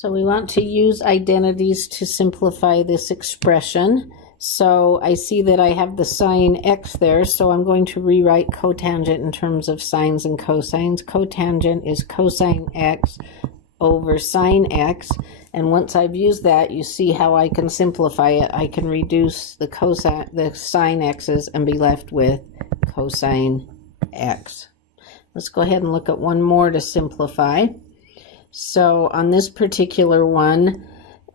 So we want to use identities to simplify this expression. So I see that I have the sine x there, so I'm going to rewrite cotangent in terms of sines and cosines. Cotangent is cosine x over sine x, and once I've used that, you see how I can simplify it. I can reduce the sine x's and be left with cosine x. Let's go ahead and look at one more to simplify. So on this particular one,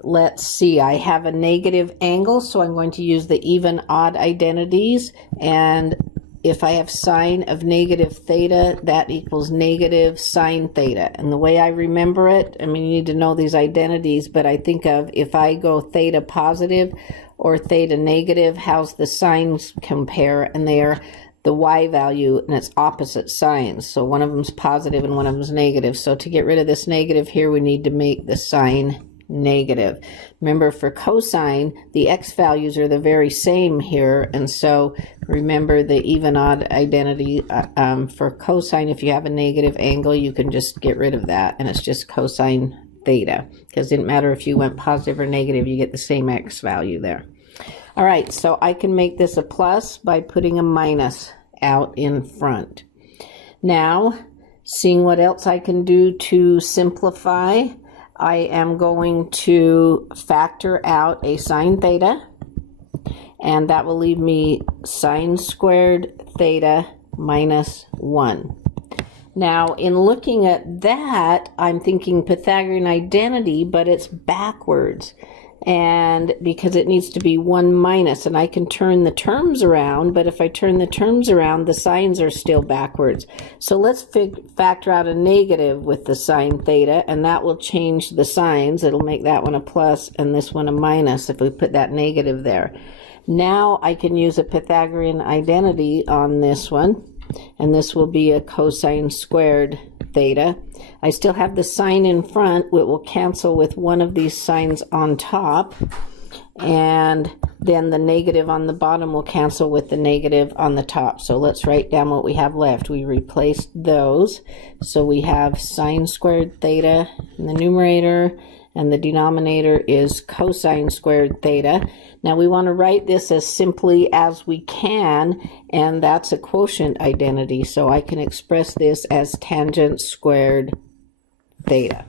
let's see, I have a negative angle, so I'm going to use the even odd identities, and if I have sine of negative theta, that equals negative sine theta. And the way I remember it, I mean, you need to know these identities, but I think of if I go theta positive or theta negative, how's the signs compare? And they are the y value and its opposite signs. So one of them's positive and one of them's negative. So to get rid of this negative here, we need to make the sign negative. Remember, for cosine, the x values are the very same here, and so remember the even odd identity. For cosine, if you have a negative angle, you can just get rid of that, and it's just cosine theta, because it didn't matter if you went positive or negative, you get the same x value there. All right, so I can make this a plus by putting a minus out in front. Now, seeing what else I can do to simplify, I am going to factor out a sine theta, and that will leave me sine squared theta minus 1. Now, in looking at that, I'm thinking Pythagorean identity, but it's backwards. And because it needs to be 1 minus, and I can turn the terms around, but if I turn the terms around, the signs are still backwards. So let's factor out a negative with the sine theta, and that will change the signs. It'll make that one a plus and this one a minus if we put that negative there. Now I can use a Pythagorean identity on this one, and this will be a cosine squared theta. I still have the sign in front. It will cancel with one of these signs on top, and then the negative on the bottom will cancel with the negative on the top. So let's write down what we have left. We replaced those, so we have sine squared theta in the numerator, and the denominator is cosine squared theta. Now we want to write this as simply as we can, and that's a quotient identity, so I can express this as tangent squared theta.